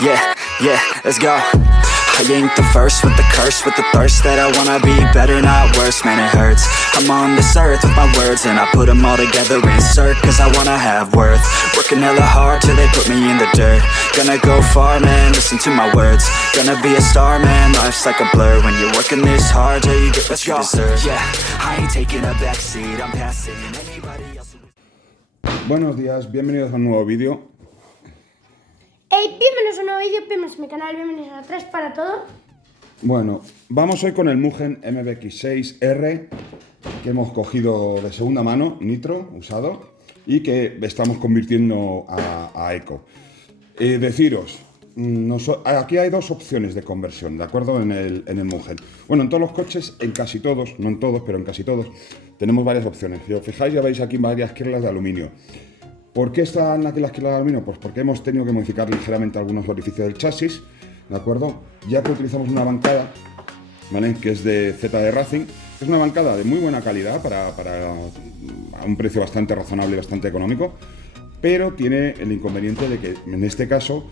Yeah, let's go. I ain't the first with the curse, with the thirst that I wanna be better, not worse, man it hurts. I'm on this earth with my words and I put them all together, insert, cause I wanna have worth. Working hella hard till they put me in the dirt. Gonna go far, man, listen to my words. Gonna be a star, man, life's like a blur. When you're working this hard, yeah, you get what you deserve. Yeah, I ain't taking a backseat, I'm passing anybody else. Buenos días, bienvenidos a un nuevo vídeo. Bienvenidos a un nuevo vídeo, bienvenidos a mi canal, bienvenidos a 3 para todo. Bueno, vamos hoy con el Mugen MBX6R que hemos cogido de segunda mano, nitro, usado, y que estamos convirtiendo a eco. Deciros, aquí hay dos opciones de conversión, ¿de acuerdo? En el Mugen. Bueno, en todos los coches, en casi todos, no en todos, pero en casi todos, tenemos varias opciones. Si os fijáis, ya veis aquí varias quirlas de aluminio. ¿Por qué están aquí las quirlas de aluminio? Pues porque hemos tenido que modificar ligeramente algunos orificios del chasis, ¿de acuerdo? Ya que utilizamos una bancada, ¿vale? Que es de ZD Racing. Es una bancada de muy buena calidad para a un precio bastante razonable y bastante económico, pero tiene el inconveniente de que en este caso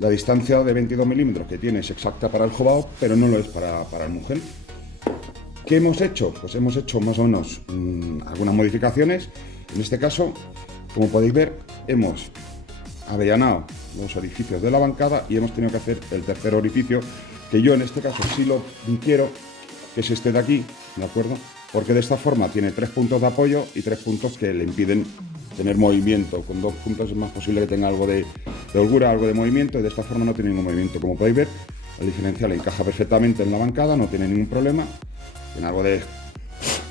la distancia de 22 milímetros que tiene es exacta para el Jobao, pero no lo es para el Mugen. ¿Qué hemos hecho? Pues hemos hecho más o menos algunas modificaciones. En este caso, como podéis ver, hemos avellanado los orificios de la bancada y hemos tenido que hacer el tercer orificio, que yo en este caso sí lo quiero, que es este de aquí, ¿de acuerdo? Porque de esta forma tiene 3 puntos de apoyo y 3 puntos que le impiden tener movimiento. Con 2 puntos es más posible que tenga algo de holgura, algo de movimiento, y de esta forma no tiene ningún movimiento. Como podéis ver, el diferencial encaja perfectamente en la bancada, no tiene ningún problema. Tiene algo de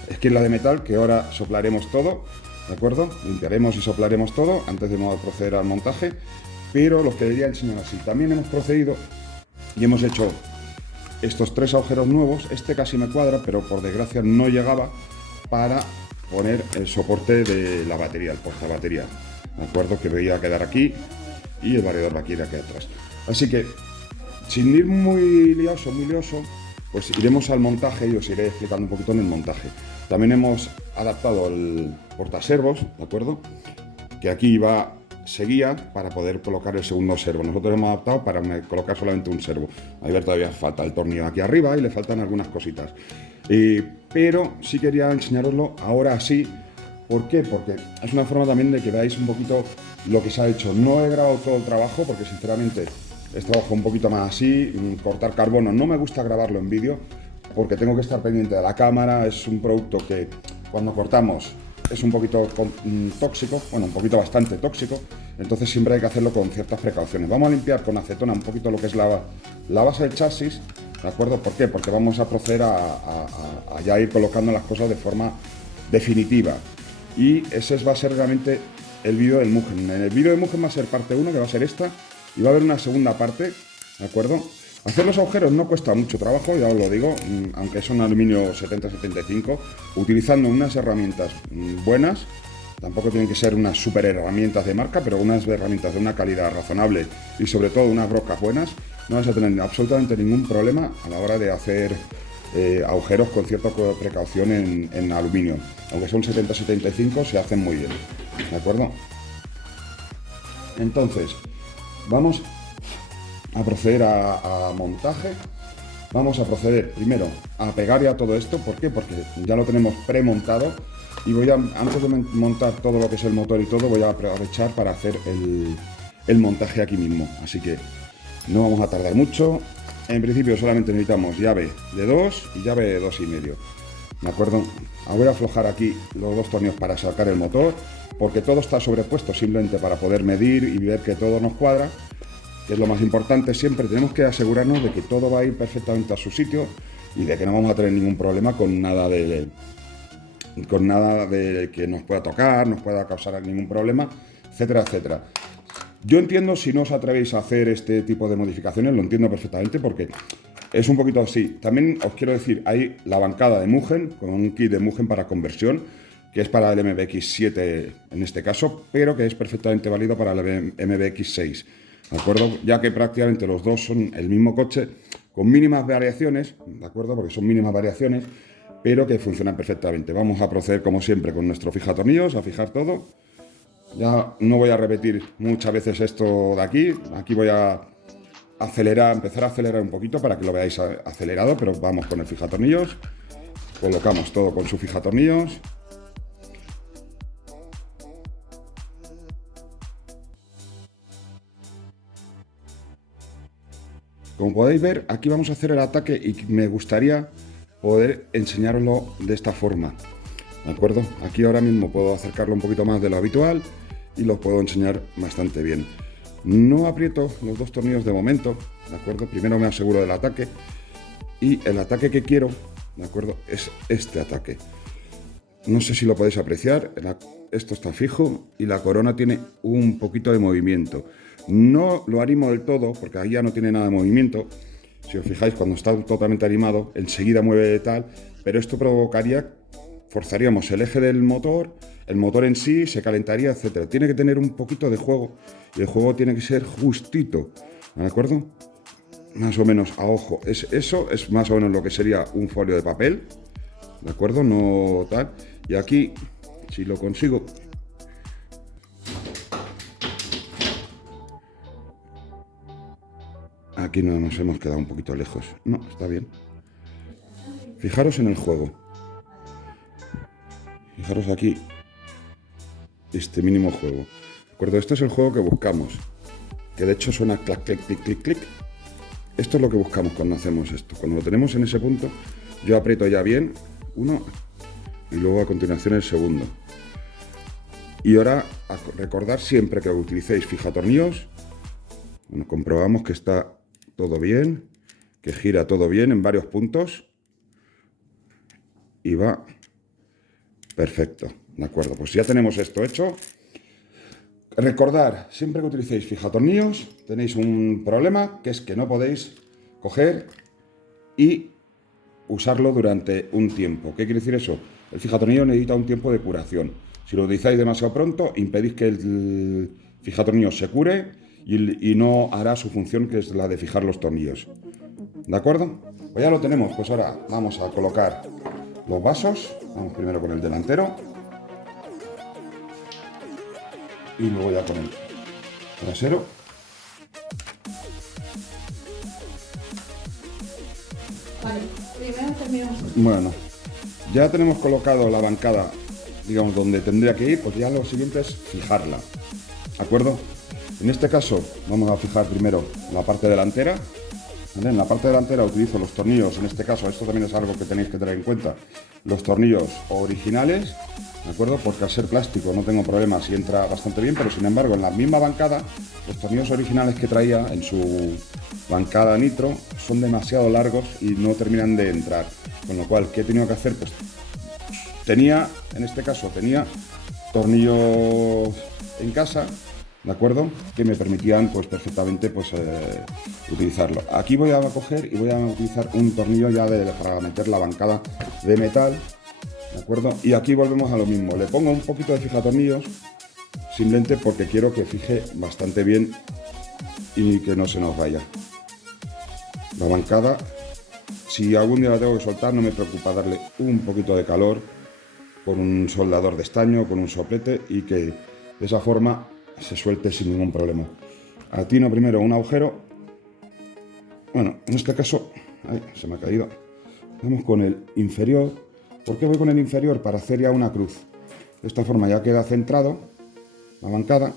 esquirla de metal que ahora soplaremos todo, ¿de acuerdo? Limpiaremos y soplaremos todo antes de proceder al montaje, pero los quería enseñar así. También hemos procedido y hemos hecho estos 3 agujeros nuevos. Este casi me cuadra, pero por desgracia no llegaba para poner el soporte de la batería, el portabatería, ¿de acuerdo? Que veía quedar aquí y el variador de aquí atrás. Así que, sin ir muy lioso, pues iremos al montaje y os iré explicando un poquito en el montaje. También hemos adaptado el portaservos, ¿de acuerdo? Que aquí seguía para poder colocar el segundo servo. Nosotros hemos adaptado para colocar solamente un servo. A ver, todavía falta el tornillo aquí arriba y le faltan algunas cositas. Pero sí quería enseñaroslo ahora sí. ¿Por qué? Porque es una forma también de que veáis un poquito lo que se ha hecho. No he grabado todo el trabajo porque sinceramente es trabajo un poquito más así. Cortar carbono no me gusta grabarlo en vídeo porque tengo que estar pendiente de la cámara. Es un producto que cuando cortamos es un poquito tóxico, bueno, un poquito bastante tóxico, entonces siempre hay que hacerlo con ciertas precauciones. Vamos a limpiar con acetona un poquito lo que es la base del chasis, ¿de acuerdo? ¿Por qué? Porque vamos a proceder a ya ir colocando las cosas de forma definitiva. Y ese va a ser realmente el vídeo del Mugen. En el vídeo del Mugen va a ser parte 1, que va a ser esta, y va a haber una segunda parte, ¿de acuerdo? Hacer los agujeros no cuesta mucho trabajo, ya os lo digo, aunque son aluminio 70-75, utilizando unas herramientas buenas. Tampoco tienen que ser unas super herramientas de marca, pero unas herramientas de una calidad razonable y sobre todo unas brocas buenas, no vas a tener absolutamente ningún problema a la hora de hacer agujeros con cierta precaución en aluminio. Aunque son 70-75, se hacen muy bien, ¿de acuerdo? Entonces, vamos a proceder a montaje. Vamos a proceder primero a pegar ya todo esto. ¿Por qué? Porque ya lo tenemos premontado y antes de montar todo lo que es el motor y todo, voy a aprovechar para hacer el montaje aquí mismo, así que no vamos a tardar mucho. En principio solamente necesitamos llave de 2 y llave de 2,5, ¿de acuerdo? Voy a aflojar aquí los 2 tornillos para sacar el motor, porque todo está sobrepuesto simplemente para poder medir y ver que todo nos cuadra, que es lo más importante. Siempre tenemos que asegurarnos de que todo va a ir perfectamente a su sitio y de que no vamos a tener ningún problema con nada de que nos pueda tocar, nos pueda causar ningún problema, etcétera, etcétera. Yo entiendo si no os atrevéis a hacer este tipo de modificaciones, lo entiendo perfectamente porque es un poquito así. También os quiero decir, hay la bancada de Mugen, con un kit de Mugen para conversión, que es para el MBX7 en este caso, pero que es perfectamente válido para el MBX6. ¿De acuerdo? Ya que prácticamente los dos son el mismo coche, con mínimas variaciones, ¿de acuerdo? Porque son mínimas variaciones, pero que funcionan perfectamente. Vamos a proceder, como siempre, con nuestro fijatornillos, a fijar todo. Ya no voy a repetir muchas veces esto de aquí. Aquí voy a empezar a acelerar un poquito para que lo veáis acelerado, pero vamos con el fijatornillos. Colocamos todo con su fijatornillos. Como podéis ver, aquí vamos a hacer el ataque y me gustaría poder enseñaroslo de esta forma. ¿De acuerdo? Aquí ahora mismo puedo acercarlo un poquito más de lo habitual y lo puedo enseñar bastante bien. No aprieto los dos tornillos de momento, ¿de acuerdo? Primero me aseguro del ataque y el ataque que quiero, ¿de acuerdo? Es este ataque. No sé si lo podéis apreciar, esto está fijo y la corona tiene un poquito de movimiento. No lo animo del todo porque ahí ya no tiene nada de movimiento. Si os fijáis, cuando está totalmente animado, enseguida mueve tal, pero esto forzaríamos el eje del motor, el motor en sí se calentaría, etcétera. Tiene que tener un poquito de juego y el juego tiene que ser justito, ¿de acuerdo? Más o menos a ojo. Eso es más o menos lo que sería un folio de papel, ¿de acuerdo? No tal. Y aquí, si lo consigo... Aquí no nos hemos quedado un poquito lejos. No, está bien. Fijaros en el juego. Fijaros aquí. Este mínimo juego. ¿De acuerdo? Este es el juego que buscamos. Que de hecho suena clac, clic, clic, clic, clic. Esto es lo que buscamos cuando hacemos esto. Cuando lo tenemos en ese punto, yo aprieto ya bien uno y luego a continuación el segundo. Y ahora recordar siempre que utilicéis fijatornillos. Bueno, comprobamos que está todo bien, que gira todo bien en varios puntos y va perfecto, ¿de acuerdo? Pues ya tenemos esto hecho. Recordar, siempre que utilicéis fijatornillos tenéis un problema, que es que no podéis coger y usarlo durante un tiempo. ¿Qué quiere decir eso? El fijatornillo necesita un tiempo de curación. Si lo utilizáis demasiado pronto, impedís que el fijatornillo se cure y no hará su función, que es la de fijar los tornillos. ¿De acuerdo? Pues ya lo tenemos. Pues ahora vamos a colocar los vasos. Vamos primero con el delantero y luego ya con el trasero. Vale, primero terminamos. Bueno, ya tenemos colocado la bancada, digamos, donde tendría que ir. Pues ya lo siguiente es fijarla. ¿De acuerdo? En este caso vamos a fijar primero la parte delantera. ¿Vale? En la parte delantera utilizo los tornillos, en este caso, esto también es algo que tenéis que tener en cuenta, los tornillos originales, ¿de acuerdo? Porque al ser plástico no tengo problema si entra bastante bien, pero sin embargo en la misma bancada, los tornillos originales que traía en su bancada nitro son demasiado largos y no terminan de entrar. Con lo cual, ¿qué he tenido que hacer? Pues en este caso tenía tornillos en casa, ¿de acuerdo? Que me permitían pues perfectamente pues utilizarlo. Aquí voy a coger y voy a utilizar un tornillo ya para meter la bancada de metal, ¿de acuerdo? Y aquí volvemos a lo mismo. Le pongo un poquito de fijatornillos simplemente porque quiero que fije bastante bien y que no se nos vaya. La bancada, si algún día la tengo que soltar, no me preocupa darle un poquito de calor con un soldador de estaño, con un soplete, y que de esa forma se suelte sin ningún problema. Atino primero un agujero. Bueno, en este caso, ay, se me ha caído. Vamos con el inferior. ¿Por qué voy con el inferior? Para hacer ya una cruz. De esta forma ya queda centrado la bancada.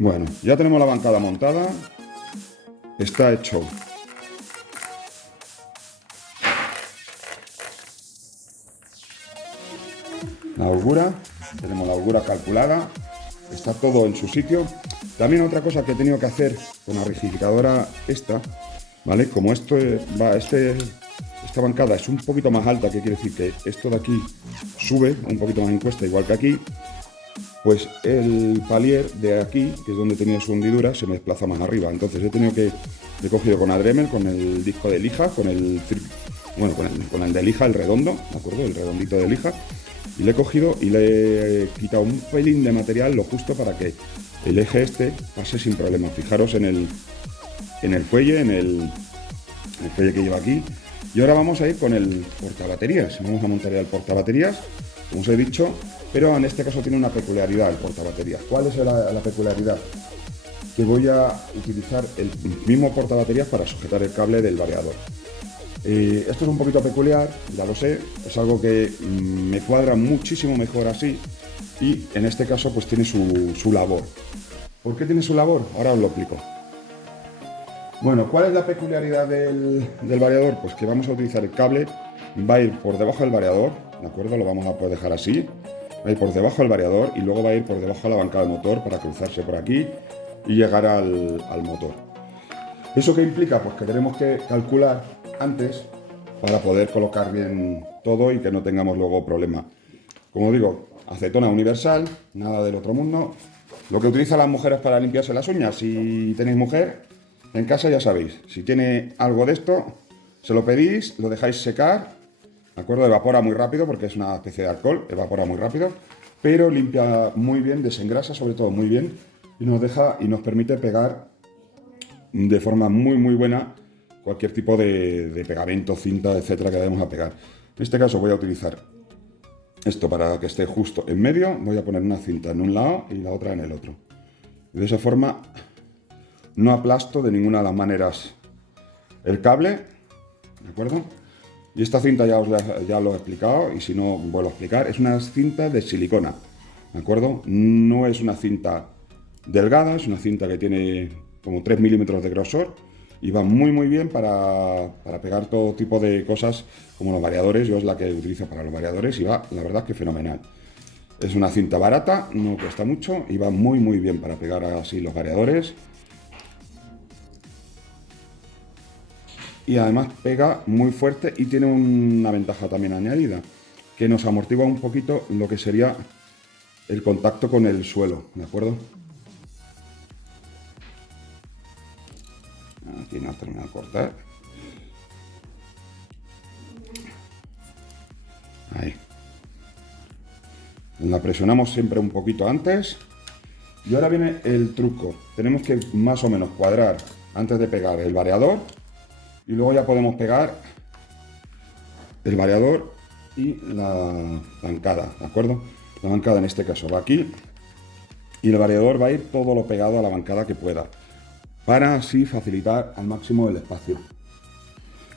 Bueno, ya tenemos la bancada montada. Está hecho. La holgura, tenemos la holgura calculada, está todo en su sitio. También otra cosa que he tenido que hacer con la rigidificadora esta, ¿vale? Como esta bancada es un poquito más alta, que quiere decir que esto de aquí sube un poquito más en cuesta, igual que aquí, pues el palier de aquí, que es donde tenía su hundidura, se me desplaza más arriba. Entonces he cogido con Adremel, con el disco de lija, con el de lija, el redondo, ¿de acuerdo? El redondito de lija. Y le he cogido y le he quitado un pelín de material, lo justo para que el eje este pase sin problema. Fijaros en el fuelle, en el fuelle que lleva aquí, Y ahora vamos a ir con el portabaterías. Vamos a montar ya el portabaterías, como os he dicho, pero en este caso tiene una peculiaridad el portabaterías. ¿Cuál es la peculiaridad? Que voy a utilizar el mismo portabaterías para sujetar el cable del variador. Esto es un poquito peculiar, ya lo sé, es algo que me cuadra muchísimo mejor así y en este caso pues tiene su labor. ¿Por qué tiene su labor? Ahora os lo explico. Bueno, ¿cuál es la peculiaridad del variador? Pues que vamos a utilizar el cable, va a ir por debajo del variador, ¿de acuerdo? Lo vamos a poder dejar así, va a ir por debajo del variador y luego va a ir por debajo de la bancada del motor para cruzarse por aquí y llegar al motor. ¿Eso qué implica? Pues que tenemos que calcular antes para poder colocar bien todo y que no tengamos luego problema. Como digo, acetona universal, nada del otro mundo. Lo que utilizan las mujeres para limpiarse las uñas, si tenéis mujer en casa ya sabéis, si tiene algo de esto, se lo pedís, lo dejáis secar, ¿de acuerdo? Evapora muy rápido porque es una especie de alcohol, evapora muy rápido, pero limpia muy bien, desengrasa sobre todo muy bien y nos deja y nos permite pegar de forma muy buena cualquier tipo de pegamento, cinta, etcétera, que vayamos a pegar. En este caso voy a utilizar esto para que esté justo en medio, voy a poner una cinta en un lado y la otra en el otro. De esa forma no aplasto de ninguna de las maneras el cable, ¿de acuerdo? Y esta cinta ya lo he explicado y si no vuelvo a explicar, es una cinta de silicona, ¿de acuerdo? No es una cinta delgada, es una cinta que tiene como 3 milímetros de grosor y va muy bien para pegar todo tipo de cosas como los variadores. Yo es la que utilizo para los variadores y va, la verdad, que fenomenal. Es una cinta barata, no cuesta mucho y va muy bien para pegar así los variadores. Y además pega muy fuerte y tiene una ventaja también añadida, que nos amortigua un poquito lo que sería el contacto con el suelo, ¿de acuerdo? Aquí no termina de cortar. Ahí. La presionamos siempre un poquito antes. Y ahora viene el truco. Tenemos que más o menos cuadrar antes de pegar el variador. Y luego ya podemos pegar el variador y la bancada, ¿de acuerdo? La bancada en este caso va aquí. Y el variador va a ir todo lo pegado a la bancada que pueda, para así facilitar al máximo el espacio.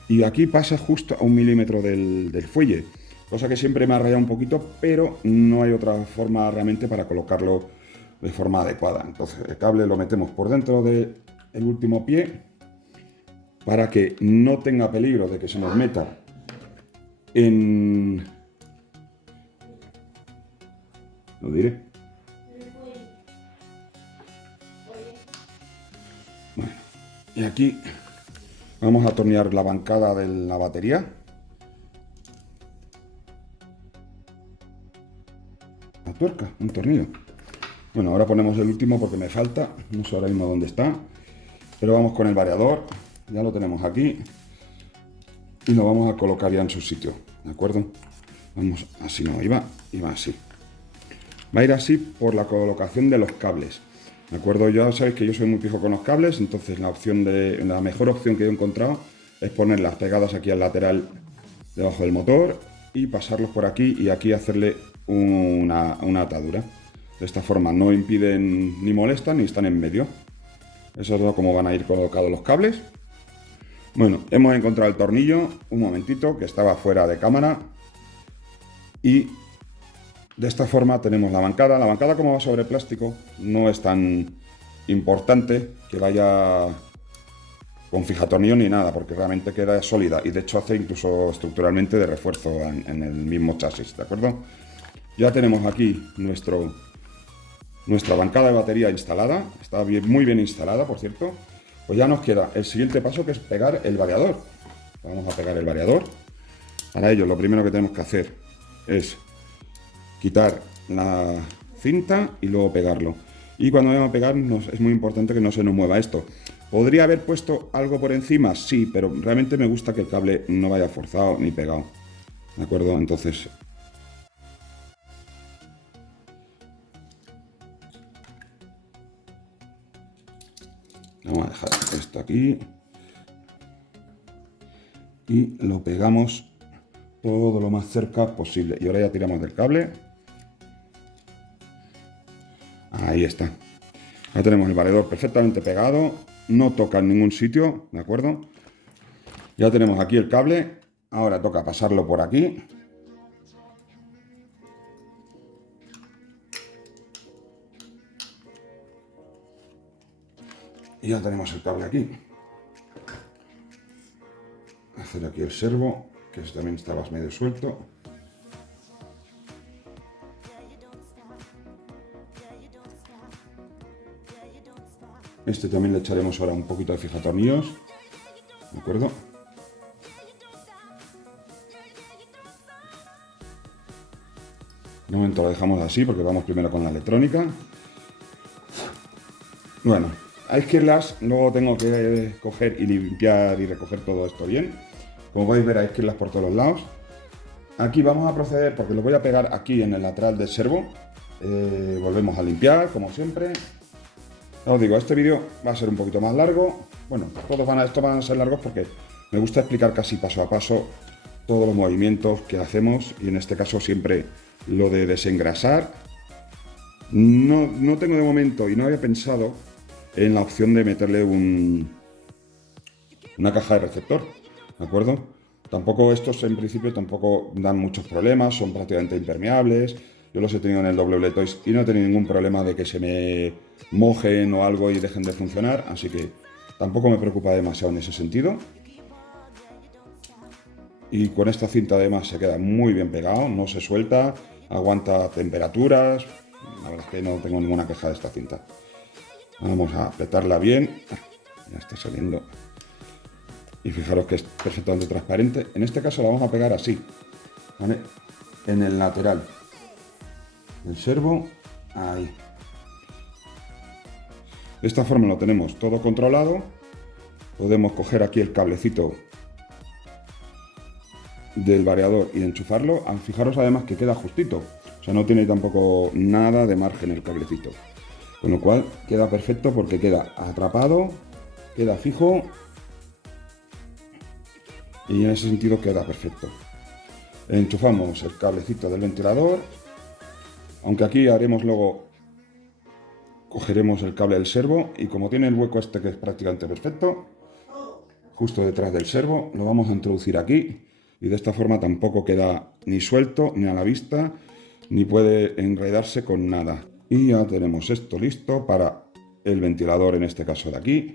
Y aquí pasa justo a 1 milímetro del fuelle, cosa que siempre me ha rayado un poquito, pero no hay otra forma realmente para colocarlo de forma adecuada. Entonces el cable lo metemos por dentro del último pie para que no tenga peligro de que se nos meta en... Lo diré. Bueno, y aquí vamos a atornillar la bancada de la batería. La tuerca, un tornillo. Bueno, ahora ponemos el último porque me falta, no sé ahora mismo dónde está, pero vamos con el variador, ya lo tenemos aquí y lo vamos a colocar ya en su sitio, ¿de acuerdo? Vamos así, no, iba así. Va a ir así por la colocación de los cables, ¿de acuerdo? Ya sabéis que yo soy muy pijo con los cables, entonces la mejor opción que he encontrado es ponerlas pegadas aquí al lateral debajo del motor y pasarlos por aquí y aquí hacerle una atadura. De esta forma no impiden ni molestan ni están en medio. Eso es como van a ir colocados los cables. Bueno, hemos encontrado el tornillo, un momentito, que estaba fuera de cámara. Y de esta forma tenemos la bancada. La bancada, como va sobre plástico, no es tan importante que vaya con fijatornillo ni nada, porque realmente queda sólida y de hecho hace incluso estructuralmente de refuerzo en el mismo chasis, ¿de acuerdo? Ya tenemos aquí nuestra bancada de batería instalada, está muy bien instalada, por cierto. Pues ya nos queda el siguiente paso, que es pegar el variador. Vamos a pegar el variador. Para ello, lo primero que tenemos que hacer es quitar la cinta y luego pegarlo. Y cuando vayamos a pegar, es muy importante que no se nos mueva esto. ¿Podría haber puesto algo por encima? Sí, pero realmente me gusta que el cable no vaya forzado ni pegado, ¿de acuerdo? Entonces... vamos a dejar esto aquí. y lo pegamos todo lo más cerca posible. Y ahora ya tiramos del cable. Ahí está. Ya tenemos el variador perfectamente pegado, no toca en ningún sitio, ¿de acuerdo? Ya tenemos aquí el cable, ahora toca pasarlo por aquí. Y ya tenemos el cable aquí. Hacer aquí el servo, que también estaba medio suelto. Este también le echaremos ahora un poquito de fijatornillos, ¿de acuerdo? De momento lo dejamos así porque vamos primero con la electrónica. Bueno, a izquierdas luego tengo que coger y limpiar y recoger todo esto bien. Como podéis ver, hay izquierdas por todos los lados. Aquí vamos a proceder porque lo voy a pegar aquí en el lateral del servo. Volvemos a limpiar, como siempre. Ya os digo, este vídeo va a ser un poquito más largo. Bueno, estos van a ser largos porque me gusta explicar casi paso a paso todos los movimientos que hacemos y en este caso siempre lo de desengrasar. No tengo de momento y no había pensado en la opción de meterle una caja de receptor, ¿de acuerdo? Tampoco estos en principio tampoco dan muchos problemas, son prácticamente impermeables. Yo los he tenido en el WL Toys y no he tenido ningún problema de que se me mojen o algo y dejen de funcionar, así que tampoco me preocupa demasiado en ese sentido. Y con esta cinta además se queda muy bien pegado, no se suelta, aguanta temperaturas. La verdad es que no tengo ninguna queja de esta cinta. Vamos a apretarla bien. Ya está saliendo. Y fijaros que es perfectamente transparente. En este caso la vamos a pegar así, ¿vale? En el lateral del servo, ahí. De esta forma lo tenemos todo controlado. Podemos coger aquí el cablecito del variador y enchufarlo. Fijaros además que queda justito, o sea, no tiene tampoco nada de margen el cablecito, con lo cual queda perfecto porque queda atrapado, queda fijo y en ese sentido queda perfecto. Enchufamos el cablecito del ventilador, aunque aquí haremos luego, cogeremos el cable del servo y como tiene el hueco este que es prácticamente perfecto, justo detrás del servo, lo vamos a introducir aquí. Y de esta forma tampoco queda ni suelto, ni a la vista, ni puede enredarse con nada. Y ya tenemos esto listo para el ventilador, en este caso de aquí.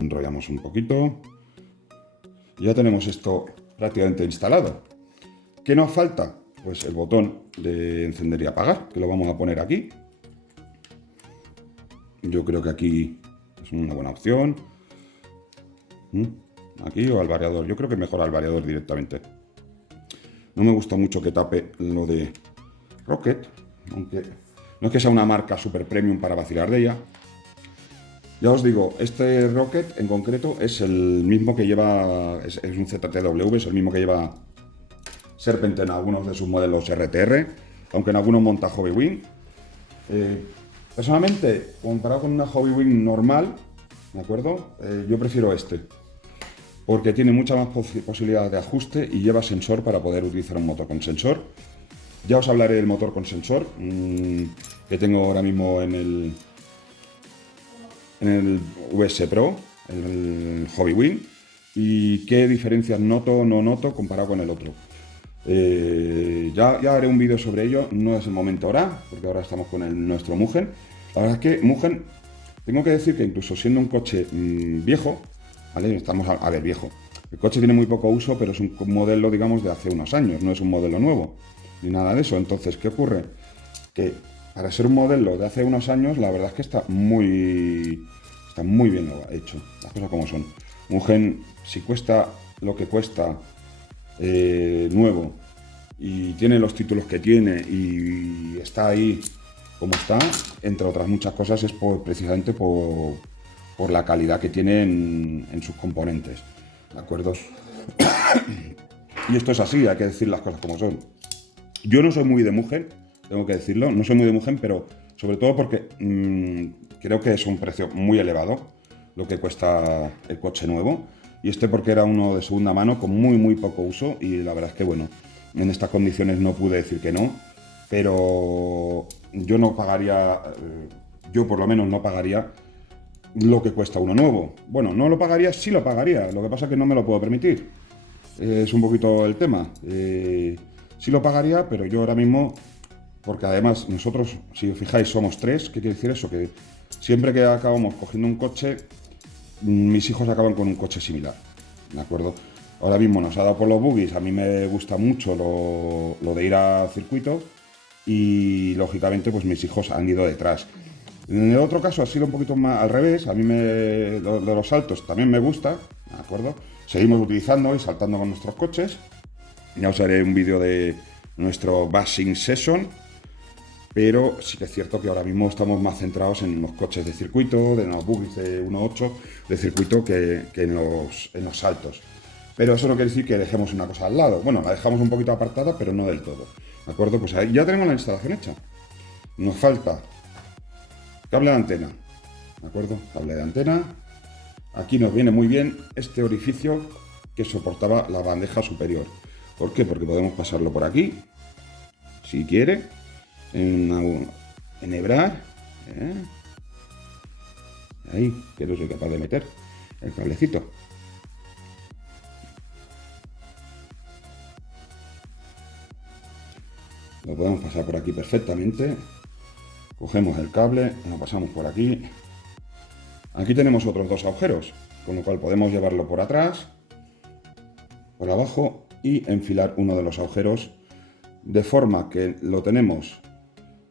Enrollamos un poquito. Ya tenemos esto prácticamente instalado. ¿Qué nos falta? Pues el botón de encender y apagar, que lo vamos a poner aquí. Yo creo que aquí es una buena opción. Aquí o al variador, yo creo que mejor al variador directamente. No me gusta mucho que tape lo de Rocket, aunque no es que sea una marca super premium para vacilar de ella. Ya os digo, este Rocket en concreto es el mismo que lleva, es un ZTW, es el mismo que lleva Serpent en algunos de sus modelos RTR, aunque en algunos monta Hobbywing. Personalmente, comparado con una Hobbywing normal, ¿de acuerdo? Yo prefiero este, porque tiene mucha más posibilidad de ajuste y lleva sensor para poder utilizar un motor con sensor. Ya os hablaré del motor con sensor que tengo ahora mismo en el VS Pro, en el Hobbywing, y qué diferencias noto o no noto comparado con el otro. Ya haré un vídeo sobre ello, no es el momento ahora, porque ahora estamos con nuestro Mugen. La verdad es que Mugen, tengo que decir que incluso siendo un coche viejo, ¿vale? Estamos a ver, viejo. El coche tiene muy poco uso, pero es un modelo, digamos, de hace unos años, no es un modelo nuevo, ni nada de eso. Entonces, ¿qué ocurre? Que para ser un modelo de hace unos años, la verdad es que está muy bien hecho, las cosas como son. Mugen, si cuesta lo que cuesta nuevo, y tiene los títulos que tiene, y está ahí como está, entre otras muchas cosas, es precisamente por la calidad que tiene en sus componentes, ¿de acuerdo? Y esto es así, hay que decir las cosas como son. Yo no soy muy de Mugen, tengo que decirlo, no soy muy de Mugen, pero sobre todo porque creo que es un precio muy elevado lo que cuesta el coche nuevo. Y este porque era uno de segunda mano con muy poco uso y la verdad es que bueno, en estas condiciones no pude decir que no, pero yo no pagaría, yo por lo menos no pagaría lo que cuesta uno nuevo. Bueno, no lo pagaría, sí lo pagaría, lo que pasa es que no me lo puedo permitir. Es un poquito el tema. Sí lo pagaría, pero yo ahora mismo, porque además nosotros, si os fijáis, somos tres. ¿Qué quiere decir eso? Que siempre que acabamos cogiendo un coche, mis hijos acaban con un coche similar, ¿de acuerdo? Ahora mismo nos ha dado por los buggies, a mí me gusta mucho lo de ir a circuito y lógicamente pues mis hijos han ido detrás. En el otro caso ha sido un poquito más al revés, a mí lo de los saltos también me gusta, ¿de acuerdo? Seguimos utilizando y saltando con nuestros coches. Ya os haré un vídeo de nuestro bashing session, pero sí que es cierto que ahora mismo estamos más centrados en los coches de circuito, de los buggies de 1.8 de circuito que en los saltos. Pero eso no quiere decir que dejemos una cosa al lado. Bueno, la dejamos un poquito apartada, pero no del todo. ¿De acuerdo? Pues ahí ya tenemos la instalación hecha. Nos falta cable de antena. ¿De acuerdo? Cable de antena. Aquí nos viene muy bien este orificio que soportaba la bandeja superior. ¿Por qué? Porque podemos pasarlo por aquí, si quiere, enhebrar. Ahí, que no soy capaz de meter el cablecito. Lo podemos pasar por aquí perfectamente. Cogemos el cable, lo pasamos por aquí. Aquí tenemos otros dos agujeros, con lo cual podemos llevarlo por atrás, por abajo y enfilar uno de los agujeros de forma que lo tenemos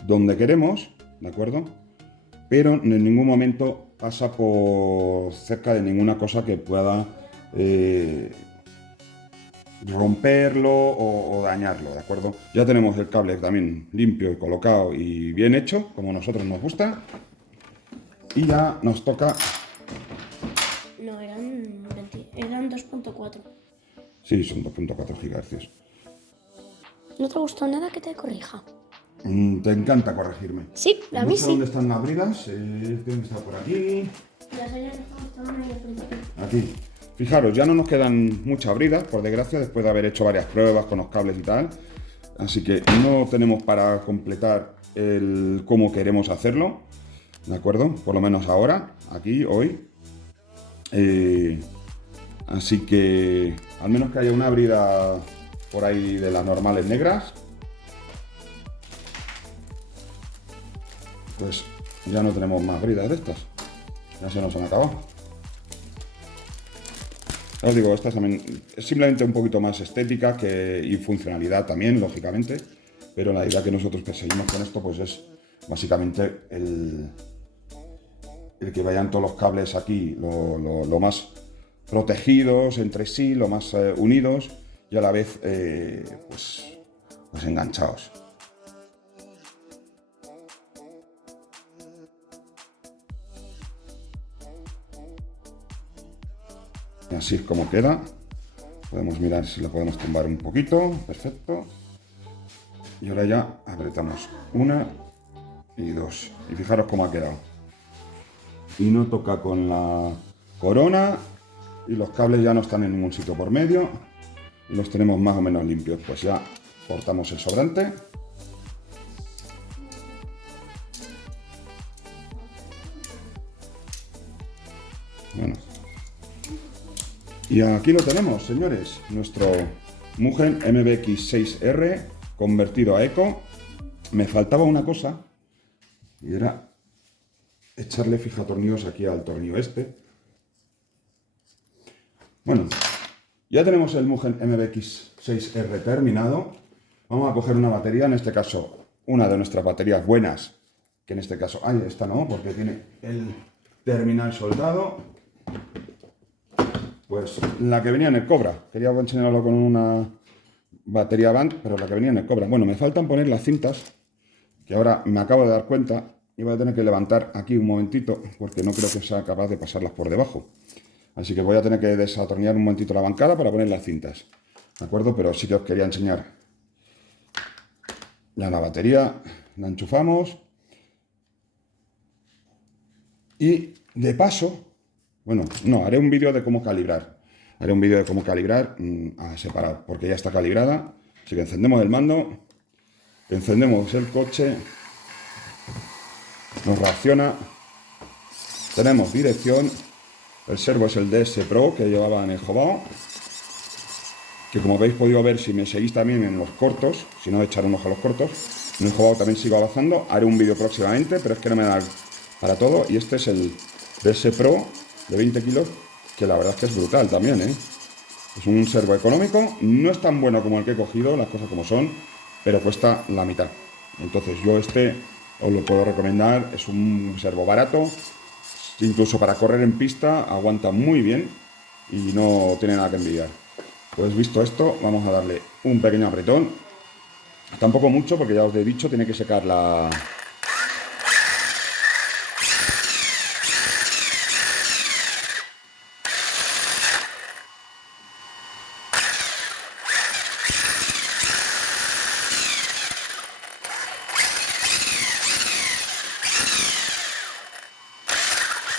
donde queremos, ¿de acuerdo? Pero en ningún momento pasa por cerca de ninguna cosa que pueda romperlo o dañarlo, ¿de acuerdo? Ya tenemos el cable también limpio y colocado y bien hecho, como a nosotros nos gusta. Y ya nos toca... No, eran 2.4. Sí, son 2.4 GHz. ¿No te gustó nada que te corrija? Te encanta corregirme. Sí, a no mí sé sí. dónde están las bridas, tienen que estar por aquí. Las hayas dejado estaban ahí al principio. Aquí. Fijaros, ya no nos quedan muchas bridas, por desgracia, después de haber hecho varias pruebas con los cables y tal. Así que no tenemos para completar el cómo queremos hacerlo, ¿de acuerdo? Por lo menos ahora, aquí, hoy. Así que, al menos que haya una brida por ahí de las normales negras, pues ya no tenemos más bridas de estas. Ya se nos han acabado. Ya os digo, esta también es simplemente un poquito más estética y funcionalidad también, lógicamente, pero la idea que nosotros perseguimos con esto pues es básicamente el que vayan todos los cables aquí lo más protegidos entre sí, lo más unidos y a la vez pues enganchados. Y así es como queda. Podemos mirar si lo podemos tumbar un poquito. Perfecto. Y ahora ya apretamos una y dos. Y fijaros cómo ha quedado. Y no toca con la corona. Y los cables ya no están en ningún sitio por medio. Y los tenemos más o menos limpios. Pues ya cortamos el sobrante. Bueno. Y aquí lo tenemos, señores, nuestro Mugen MBX6R convertido a Eco. Me faltaba una cosa y era echarle fijatornillos aquí al tornillo este. Bueno, ya tenemos el Mugen MBX6R terminado. Vamos a coger una batería, en este caso una de nuestras baterías buenas, que en este caso, esta no, porque tiene el terminal soldado. Pues la que venía en el Cobra. Quería enseñarlo con una batería Band, pero la que venía en el Cobra. Bueno, me faltan poner las cintas, que ahora me acabo de dar cuenta, y voy a tener que levantar aquí un momentito, porque no creo que sea capaz de pasarlas por debajo. Así que voy a tener que desatornillar un momentito la bancada para poner las cintas. ¿De acuerdo? Pero sí que os quería enseñar ya la batería. La enchufamos. Y de paso, Bueno, no, haré un vídeo de cómo calibrar. Haré un vídeo de cómo calibrar a separado, porque ya está calibrada. Así que encendemos el mando, encendemos el coche, nos reacciona, tenemos dirección, el servo es el DS Pro que llevaba en el Jobao, que como habéis podido ver si me seguís también en los cortos, si no echar un ojo a los cortos, en el Jobao también sigo avanzando, haré un vídeo próximamente, pero es que no me da para todo, y este es el DS Pro de 20 kilos, que la verdad es que es brutal también, ¿eh? Es un servo económico, no es tan bueno como el que he cogido, las cosas como son, pero cuesta la mitad. Entonces yo este os lo puedo recomendar, es un servo barato, incluso para correr en pista aguanta muy bien y no tiene nada que envidiar. Pues visto esto, vamos a darle un pequeño apretón, tampoco mucho porque ya os he dicho, tiene que secar la...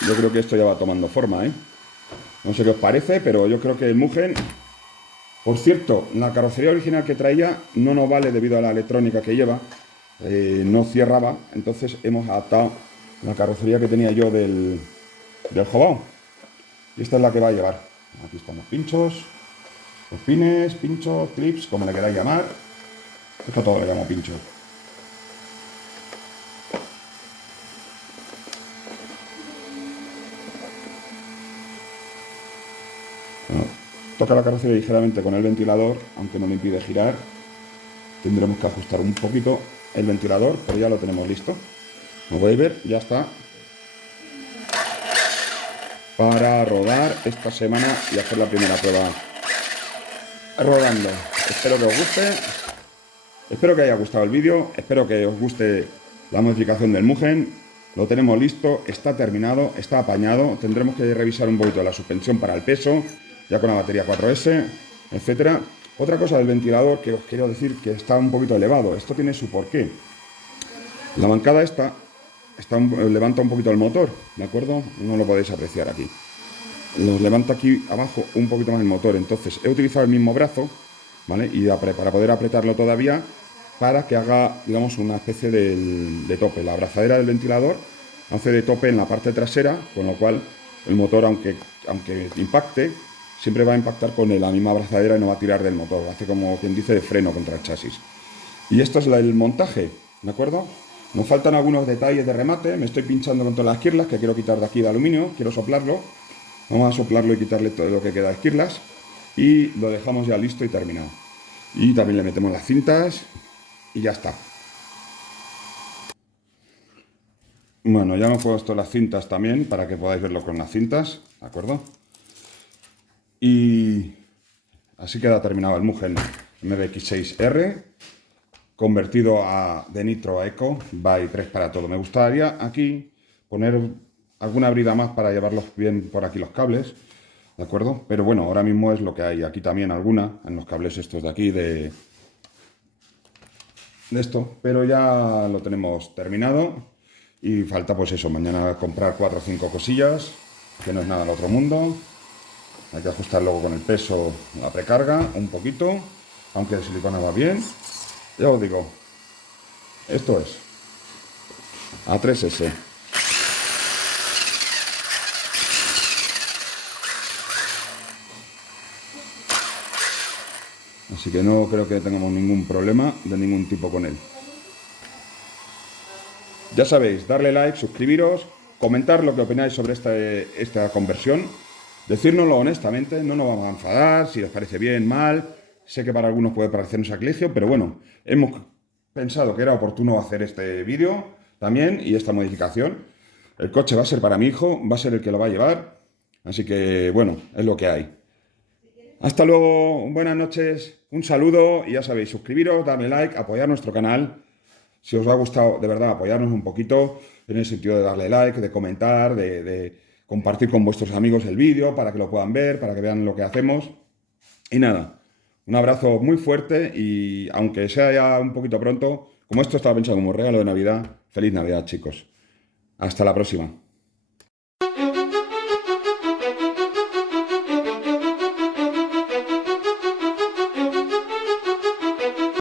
Yo creo que esto ya va tomando forma, ¿eh? No sé qué os parece, pero yo creo que el Mugen... Por cierto, la carrocería original que traía no nos vale debido a la electrónica que lleva. No cerraba, entonces hemos adaptado la carrocería que tenía yo del Jobao. Y esta es la que va a llevar. Aquí están los pinchos, los pines, pinchos, clips, como le queráis llamar. Esto todo le llamo pinchos. Bueno, toca la carrocería ligeramente con el ventilador, aunque no le impide girar. Tendremos que ajustar un poquito el ventilador, pero ya lo tenemos listo. Como podéis ver, ya está para rodar esta semana y hacer la primera prueba rodando. Espero que os guste, espero que haya gustado el vídeo, espero que os guste la modificación del Mugen. Lo tenemos listo, está terminado, está apañado. Tendremos que revisar un poquito la suspensión para el peso, ya con la batería 4S, etcétera. Otra cosa del ventilador que os quiero decir que está un poquito elevado. Esto tiene su porqué. La bancada esta levanta un poquito el motor, ¿de acuerdo? No lo podéis apreciar aquí. Nos levanta aquí abajo un poquito más el motor. Entonces he utilizado el mismo brazo, ¿vale? Y para poder apretarlo todavía, para que haga, digamos, una especie de tope. La abrazadera del ventilador hace de tope en la parte trasera, con lo cual el motor, aunque impacte, siempre va a impactar con la misma abrazadera y no va a tirar del motor. Hace como quien dice de freno contra el chasis. Y esto es el montaje, ¿de acuerdo? Nos faltan algunos detalles de remate. Me estoy pinchando con todas las esquirlas que quiero quitar de aquí de aluminio. Quiero soplarlo. Vamos a soplarlo y quitarle todo lo que queda de esquirlas. Y lo dejamos ya listo y terminado. Y también le metemos las cintas y ya está. Bueno, ya me he puesto las cintas también para que podáis verlo con las cintas, ¿de acuerdo? Y así queda terminado el Mugen MBX6R, convertido de nitro a eco, by 3 para todo. Me gustaría aquí poner alguna brida más para llevarlos bien por aquí los cables, ¿de acuerdo? Pero bueno, ahora mismo es lo que hay. Aquí también alguna, en los cables estos de aquí, de esto, pero ya lo tenemos terminado. Y falta pues eso, mañana comprar 4 o 5 cosillas, que no es nada al otro mundo. Hay que ajustar luego con el peso la precarga, un poquito, aunque el silicona va bien. Ya os digo, esto es A3S. Así que no creo que tengamos ningún problema de ningún tipo con él. Ya sabéis, darle like, suscribiros, comentar lo que opináis sobre esta conversión, decírnoslo honestamente, no nos vamos a enfadar, si os parece bien, mal. Sé que para algunos puede parecer un sacrilegio, pero bueno, hemos pensado que era oportuno hacer este vídeo también y esta modificación. El coche va a ser para mi hijo, va a ser el que lo va a llevar, así que bueno, es lo que hay. Hasta luego, buenas noches, un saludo y ya sabéis, suscribiros, darle like, apoyar nuestro canal. Si os ha gustado, de verdad, apoyarnos un poquito, en el sentido de darle like, de comentar, de compartir con vuestros amigos el vídeo para que lo puedan ver, para que vean lo que hacemos. Y nada, un abrazo muy fuerte y aunque sea ya un poquito pronto, como esto estaba pensado como regalo de Navidad, feliz Navidad, chicos. Hasta la próxima.